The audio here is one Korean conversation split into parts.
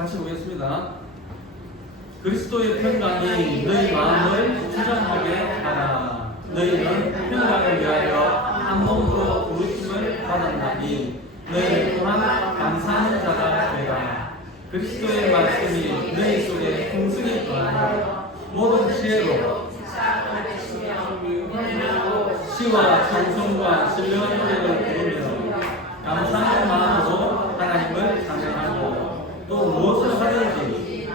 다시 보겠습니다. 그리스도의 평강이 너희 마음을 주장하게 하라. 너희는 평강을 위하여 한 몸으로 부르심을 받았나니 너희는 또한 감사하는 자가 되라. 그리스도의 말씀이 너희 속에 풍성히 거하여 모든 지혜로 시와 찬송과 신령한 노래를 부르며 감사하는 마음으로 하나님을 찬양하고 또 무엇을 하든지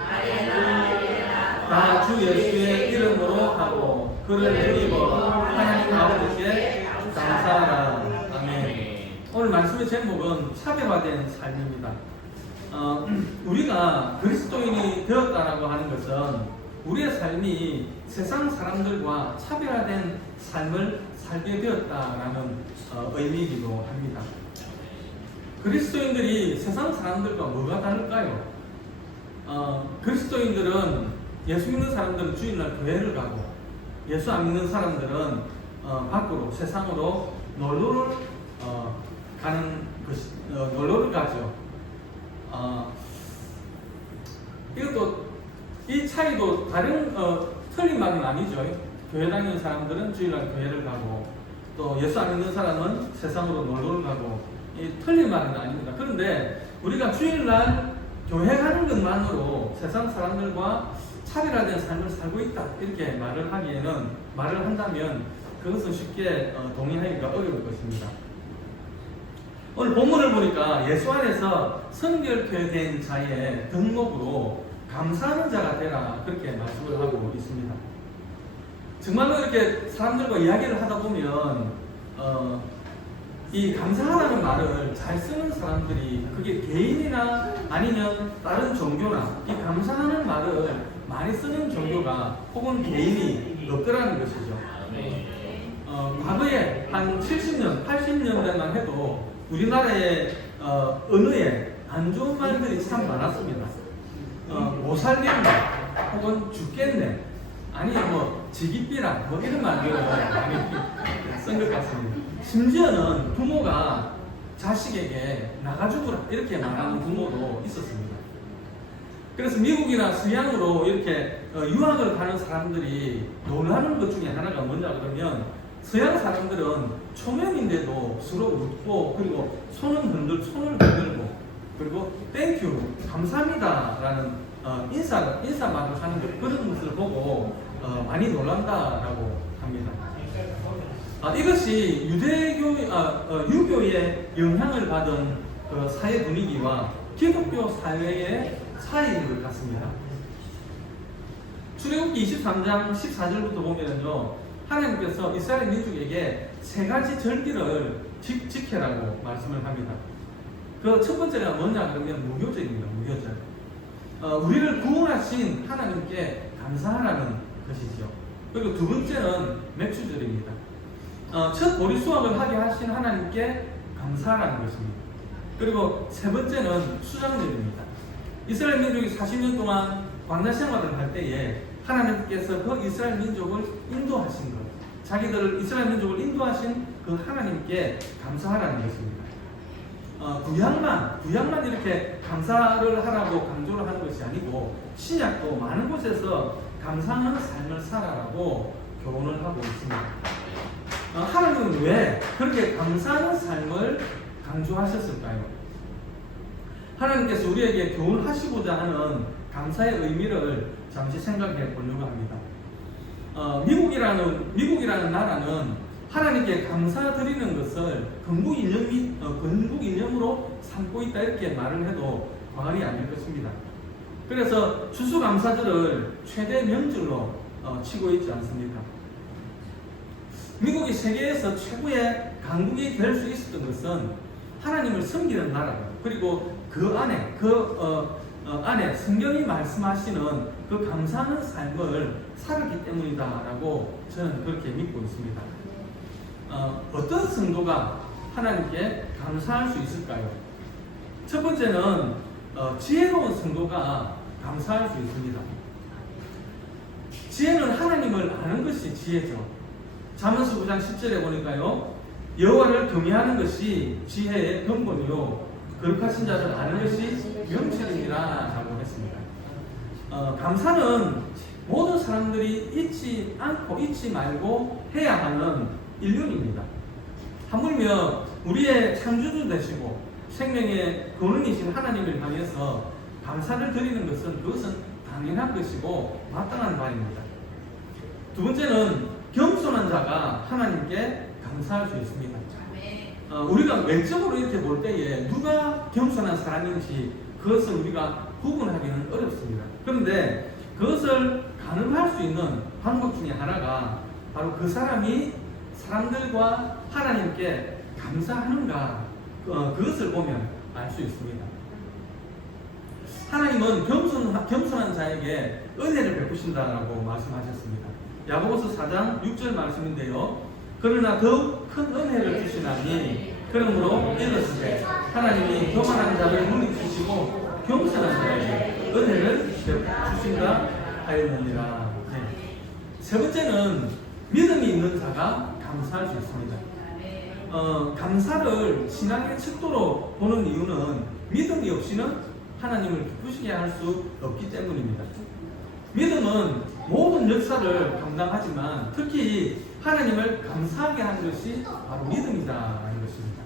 다 주 예수의 이름으로 하고 그를 드리고 하나님 아버지께 감사하라. 아멘. 오늘 말씀의 제목은 차별화된 삶입니다. 우리가 그리스도인이 되었다라고 하는 것은 우리의 삶이 세상 사람들과 차별화된 삶을 살게 되었다라는 의미이기도 합니다. 그리스도인들이 세상 사람들과 뭐가 다를까요? 그리스도인들은 예수 믿는 사람들은 주일날 교회를 가고 예수 안 믿는 사람들은 밖으로 세상으로 놀러를 놀러를 가죠. 이것도 이 차이도 다른 틀린 말은 아니죠. 교회 다니는 사람들은 주일날 교회를 가고 또 예수 안 믿는 사람은 세상으로 놀러를 가고 이 틀린 말은 아닙니다. 그런데 우리가 주일날 교회 가는 것만으로 세상 사람들과 차별화된 삶을 살고 있다 이렇게 말을 한다면 그것은 쉽게 동의하기가 어려울 것입니다. 오늘 본문을 보니까 예수 안에서 성결케 자의 등록으로 감사하는 자가 되라 그렇게 말씀을 하고 있습니다. 정말로 이렇게 사람들과 이야기를 하다 보면 이 감사하라는 말을 잘 쓰는 사람들이 그게 개인이나 아니면 다른 종교나 이 감사하는 말을 많이 쓰는 종교가 혹은 개인이 없더라는 것이죠. 과거에 한 70년, 80년대만 해도 우리나라의 언어에 안 좋은 말들이 참 많았습니다. 못 살겠네, 혹은 죽겠네, 아니면 뭐 지기삐라 뭐 이런 말들을 많이 쓴 것 같습니다. 심지어는 부모가 자식에게 나가 죽으라 이렇게 말하는 부모도 있었습니다. 그래서 미국이나 서양으로 이렇게 유학을 가는 사람들이 놀라는 것 중에 하나가 뭐냐 그러면 서양 사람들은 초면인데도 서로 웃고 그리고 손을 흔들고 그리고 땡큐 감사합니다라는 인사말을 하는 것 그런 것을 보고 많이 놀란다라고 합니다. 이것이 유교의 영향을 받은 그 사회 분위기와 기독교 사회의 차이인 것 같습니다. 출애굽기 23장 14절부터 보면요, 하나님께서 이스라엘 민족에게 세 가지 절기를 지켜라고 말씀을 합니다. 그 첫 번째가 뭐냐 그러면 무교절입니다. 무교절. 우리를 구원하신 하나님께 감사하라는 것이죠. 그리고 두 번째는 맥주절입니다. 첫 보리 수확을 하게 하신 하나님께 감사하라는 것입니다. 그리고 세 번째는 수장절입니다. 이스라엘 민족이 40년 동안 광야 생활을 할 때에 하나님께서 그 이스라엘 민족을 인도하신 것, 자기들을 이스라엘 민족을 인도하신 그 하나님께 감사하라는 것입니다. 구약만 이렇게 감사를 하라고 강조를 하는 것이 아니고 신약도 많은 곳에서 감사하는 삶을 살아라고 교훈을 하고 있습니다. 하나님은 왜 그렇게 감사하는 삶을 강조하셨을까요? 하나님께서 우리에게 교훈하시고자 하는 감사의 의미를 잠시 생각해 보려고 합니다. 미국이라는 나라는 하나님께 감사드리는 것을 건국이념으로 삼고 있다 이렇게 말을 해도 과언이 아닐 것입니다. 그래서 추수감사절을 최대 명절로 치고 있지 않습니까? 미국이 세계에서 최고의 강국이 될 수 있었던 것은 하나님을 섬기는 나라고, 그리고 그 안에 성경이 말씀하시는 그 감사하는 삶을 살았기 때문이다라고 저는 그렇게 믿고 있습니다. 어떤 성도가 하나님께 감사할 수 있을까요? 첫 번째는 지혜로운 성도가 감사할 수 있습니다. 지혜는 하나님을 아는 것이 지혜죠. 잠언서 9장 10절에 보니까요, 여호와를 경외하는 것이 지혜의 근본이요 거룩하신 자를 아는 것이 명철이니라 라고 했습니다. 감사는 모든 사람들이 잊지 않고 잊지 말고 해야 하는 일륜입니다. 하물며 우리의 창조주 되시고 생명의 근원이신 하나님을 향해서 감사를 드리는 것은 그것은 당연한 것이고 마땅한 바입니다. 두 번째는 겸손한 자가 하나님께 감사할 수 있습니다. 우리가 외적으로 이렇게 볼 때에 누가 겸손한 사람인지 그것을 우리가 구분하기는 어렵습니다. 그런데 그것을 가늠할 수 있는 방법 중에 하나가 바로 그 사람이 사람들과 하나님께 감사하는가 그것을 보면 알 수 있습니다. 하나님은 겸손한 자에게 은혜를 베푸신다라고 말씀하셨습니다. 야고보서 4장 6절 말씀인데요. 그러나 더욱 큰 은혜를 주시나니 그러므로 이르시되 하나님이 교만한 자를 물리치시고 겸손한 자에게 은혜를 베푸신다 하였느니라. 세 번째는 믿음이 있는 자가 감사할 수 있습니다. 감사를 신앙의 척도로 보는 이유는 믿음이 없이는 하나님을 기쁘시게 할 수 없기 때문입니다. 믿음은 모든 역사를 감당하지만 특히 하나님을 감사하게 하는 것이 바로 믿음이다라는 것입니다.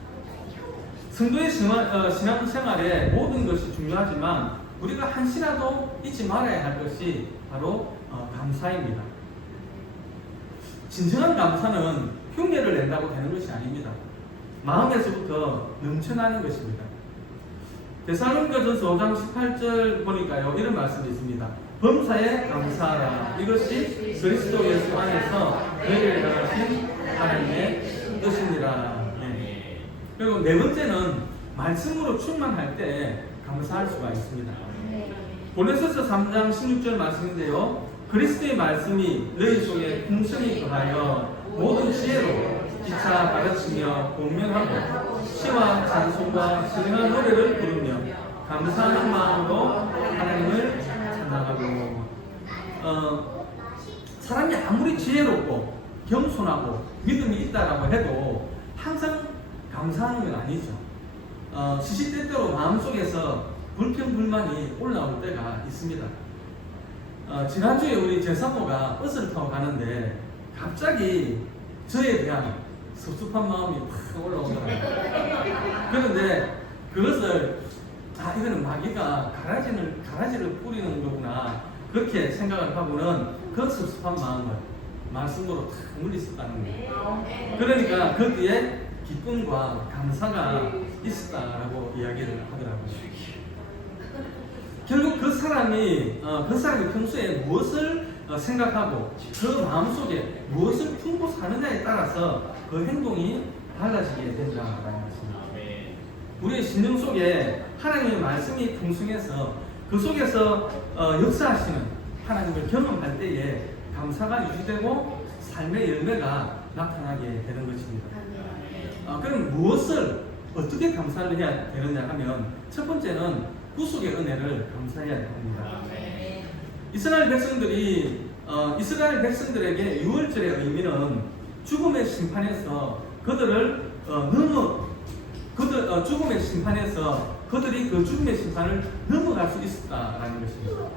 성도의 신앙생활에 모든 것이 중요하지만 우리가 한시라도 잊지 말아야 할 것이 바로 감사입니다. 진정한 감사는 흉내를 낸다고 되는 것이 아닙니다. 마음에서부터 넘쳐나는 것입니다. 데살로니가전서 5장 18절 보니까요, 이런 말씀이 있습니다. 범사에 감사하라. 이것이 그리스도 예수 안에서 너희를 향하신 하나님의 뜻이니라. 그리고 네 번째는 말씀으로 충만할 때 감사할 수가 있습니다. 고린도서 3장 16절 말씀인데요. 그리스도의 말씀이 너희 속에 풍성히 거하여 모든 지혜로 기차 가르치며 공명하고 시와 찬송과 신령한 노래를 부르며 감사하는 마음으로 하나님을 찬양하고. 사람이 아무리 지혜롭고 겸손하고 믿음이 있다라고 해도 항상 감사하는 건 아니죠. 시시때때로 마음속에서 불평불만이 올라올 때가 있습니다. 지난주에 우리 제사모가 버스를 타고 가는데 갑자기 저에 대한 섭섭한 마음이 팍 올라오더라고요. 그런데 그것을 이거는 마귀가 가라지를 뿌리는 거구나 그렇게 생각을 하고는 그 섭섭한 마음을 말씀으로 탁 물리쳤다는 거예요. 그러니까 거기에 기쁨과 감사가 있었다라고 이야기를 하더라고요. 결국 그 사람이 평소에 무엇을 생각하고 그 마음속에 무엇을 품고 사느냐에 따라서 그 행동이 달라지게 된다는 것입니다. 우리의 심령 속에 하나님의 말씀이 풍성해서 그 속에서 역사하시는 하나님을 경험할 때에 감사가 유지되고 삶의 열매가 나타나게 되는 것입니다. 그럼 무엇을 어떻게 감사를 해야 되느냐 하면 첫 번째는 구속의 은혜를 감사해야 합니다. 이스라엘 백성들에게 유월절의 의미는 죽음의 심판에서 죽음의 심판에서 그들이 그 죽음의 심판을 넘어갈 수 있었다라는 것입니다.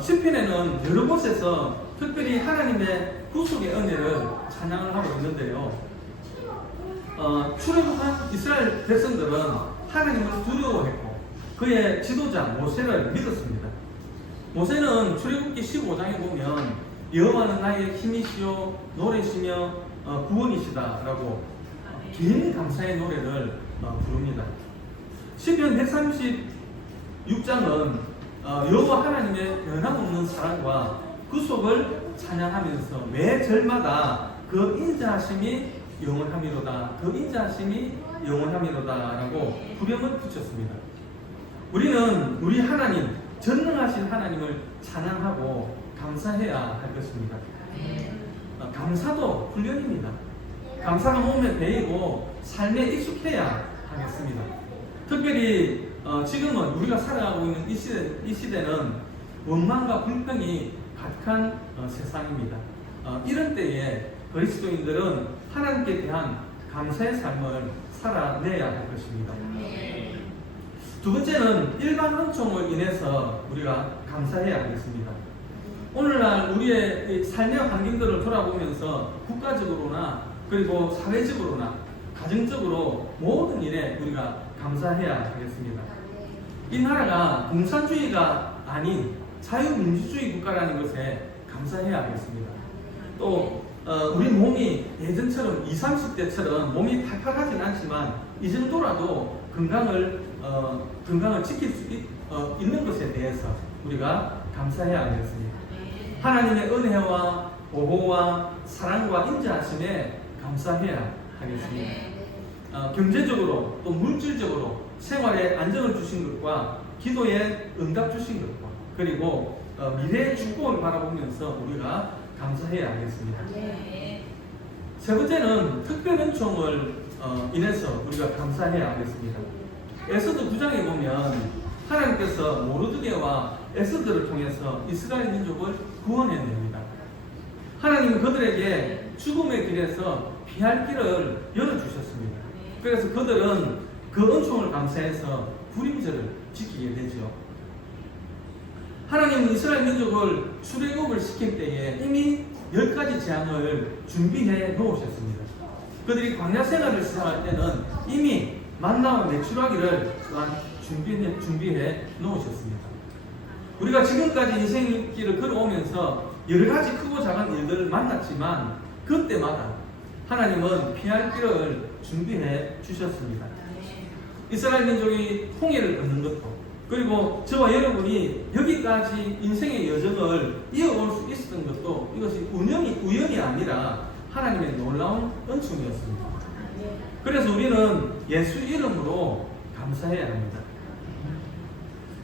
시편에는 여러 곳에서 특별히 하나님의 구속의 은혜를 찬양을 하고 있는데요. 출애굽한 이스라엘 백성들은 하나님을 두려워했고 그의 지도자 모세를 믿었습니다. 모세는 출애굽기 15장에 보면 여호와는 나의 힘이시요 노래시며 구원이시다라고 긴 감사의 노래를 부릅니다. 시편 136장은 여호와 하나님의 변함없는 사랑과 구속을 찬양하면서 매 절마다 그 인자하심이 영원하미로다, 그 인자하심이 영원하미로다라고 부름을 붙였습니다. 우리는 우리 하나님, 전능하신 하나님을 찬양하고 감사해야 할 것입니다. 감사도 훈련입니다. 감사가 몸에 배이고 삶에 익숙해야 하겠습니다. 특별히 지금은 우리가 살아가고 있는 이 시대는 원망과 불평이 가득한 세상입니다. 이런 때에 그리스도인들은 하나님께 대한 감사의 삶을 살아내야 할 것입니다. 두 번째는 일반 은총을 인해서 우리가 감사해야 하겠습니다. 오늘날 우리의 이 삶의 환경들을 돌아보면서 국가적으로나 그리고 사회적으로나 가정적으로 모든 일에 우리가 감사해야 하겠습니다. 이 나라가 공산주의가 아닌 자유민주주의 국가라는 것에 감사해야 하겠습니다. 또 우리 몸이 예전처럼 20, 30대처럼 몸이 팔팔하진 않지만 이 정도라도 건강을 지킬 수 있는 것에 대해서 우리가 감사해야 하겠습니다. 하나님의 은혜와 보호와 사랑과 인자하심에 감사해야 하겠습니다. 경제적으로 또 물질적으로 생활에 안정을 주신 것과 기도에 응답 주신 것과 그리고 미래의 축복을 바라보면서 우리가 감사해야 하겠습니다. 세 번째는 특별 은총을 인해서 우리가 감사해야 하겠습니다. 에스더 9장에 보면 하나님께서 모르드게와 에스더를 통해서 이스라엘 민족을 구원해냅니다. 하나님은 그들에게 죽음의 길에서 피할 길을 열어주셨습니다. 그래서 그들은 그 은총을 감사해서 불임절을 지키게 되죠. 하나님은 이스라엘 민족을 출애굽을 시킬 때에 이미 10가지 재앙을 준비해 놓으셨습니다. 그들이 광야 생활을 시작할 때는 이미 만나와 메추라기를 또한 준비해 놓으셨습니다. 우리가 지금까지 인생길을 걸어오면서 여러 가지 크고 작은 일들을 만났지만 그때마다 하나님은 피할 길을 준비해 주셨습니다. 이스라엘 민족이 홍해를 건넌 것도 그리고 저와 여러분이 여기까지 인생의 여정을 이어올 수 있었던 것도 이것이 우연이 아니라 하나님의 놀라운 은총이었습니다. 그래서 우리는 예수 이름으로 감사해야 합니다.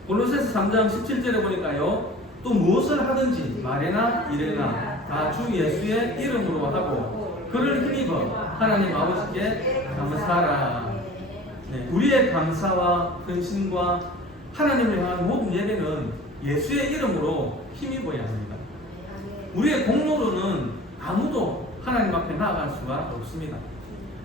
골로새서 3장 17절에 보니까요. 또 무엇을 하든지 말에나 이래나 다 주 예수의 이름으로 하고 그를 힘입어 하나님 아버지께 감사하라. 네, 우리의 감사와 근심과 하나님을 향한 모든 예배는 예수의 이름으로 힘입어야 합니다. 우리의 공로로는 아무도 하나님 앞에 나아갈 수가 없습니다.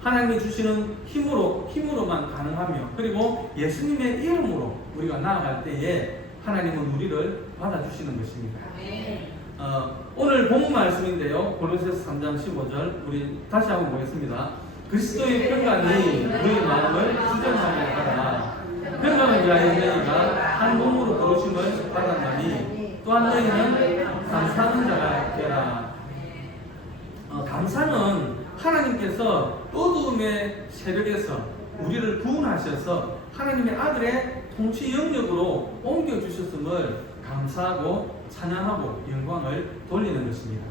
하나님이 주시는 힘으로만 가능하며 그리고 예수님의 이름으로 우리가 나아갈 때에 하나님은 우리를 받아주시는 것입니다. 오늘 본문 말씀인데요. 골로새서 3장 15절 우리 다시 한번 보겠습니다. 그리스도의 평강이 너희 마음을 주장하게 하라. 평강을 위하여 너희가 한 몸으로 부르심을 받았나니 또한 너희는 감사하는 자가 되라. 감사는 하나님께서 어두움의 새벽에서 우리를 구원하셔서 하나님의 아들의 통치 영역으로 옮겨주셨음을 감사하고 찬양하고 영광을 돌리는 것입니다.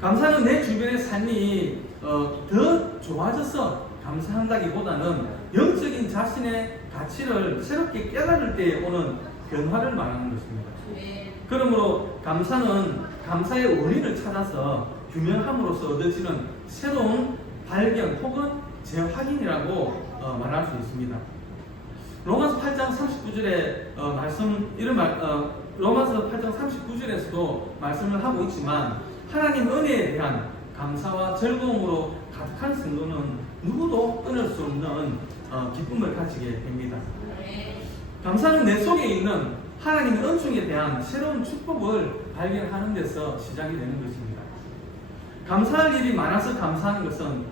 감사는 내 주변의 삶이 더 좋아져서 감사한다기보다는 영적인 자신의 가치를 새롭게 깨달을 때에 오는 변화를 말하는 것입니다. 그러므로 감사는 감사의 원인을 찾아서 규명함으로써 얻어지는 새로운 발견 혹은 재확인이라고 말할 수 있습니다. 로마서 8장 39절에 로마서 8장 39절에서도 말씀을 하고 있지만 하나님 은혜에 대한 감사와 즐거움으로 가득한 성도는 누구도 끊을 수 없는 기쁨을 가지게 됩니다. 감사는 내 속에 있는 하나님의 은총에 대한 새로운 축복을 발견하는 데서 시작이 되는 것입니다. 감사할 일이 많아서 감사하는 것은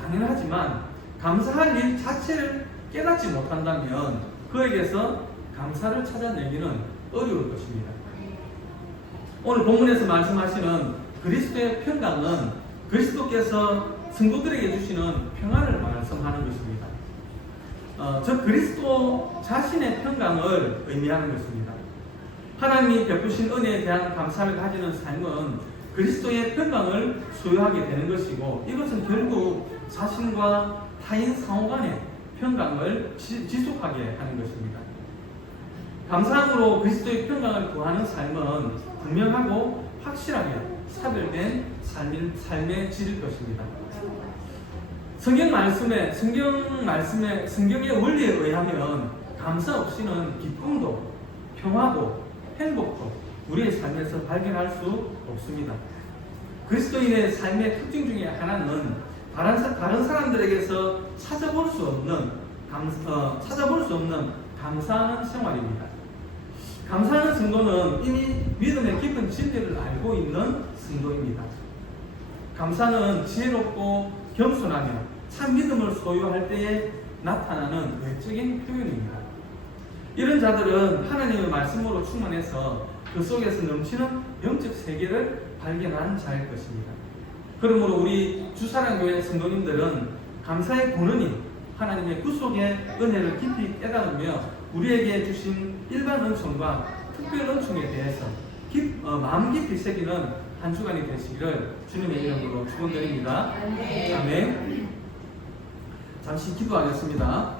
당연하지만 감사할 일 자체를 깨닫지 못한다면 그에게서 감사를 찾아내기는 어려울 것입니다. 오늘 본문에서 말씀하시는 그리스도의 평강은 그리스도께서 성도들에게 주시는 평안을 말씀하는 것입니다. 저 그리스도 자신의 평강을 의미하는 것입니다. 하나님이 베푸신 은혜에 대한 감사를 가지는 삶은 그리스도의 평강을 소유하게 되는 것이고 이것은 결국 자신과 타인 상호 간의 평강을 지속하게 하는 것입니다. 감사함으로 그리스도의 평강을 구하는 삶은 분명하고 확실하게 차별된 삶의 질일 것입니다. 성경의 원리에 의하면 감사 없이는 기쁨도 평화도 행복도 우리의 삶에서 발견할 수 없습니다. 그리스도인의 삶의 특징 중에 하나는 다른 사람들에게서 찾아볼 수 없는 감사하는 생활입니다. 감사하는 성도는 이미 믿음의 깊은 진리를 알고 있는 성도입니다. 감사는 지혜롭고 겸손하며 참 믿음을 소유할 때에 나타나는 외적인 표현입니다. 이런 자들은 하나님의 말씀으로 충만해서 그 속에서 넘치는 영적 세계를 발견한 자일 것입니다. 그러므로 우리 주사랑교회 성도님들은 감사의 본원인 하나님의 구속의 은혜를 깊이 깨달으며 우리에게 주신 일반 은총과 특별 은총에 대해서 마음 깊이 새기는 한 주간이 되시기를 주님의 이름으로 축원드립니다. 아멘. 잠시 기도하겠습니다.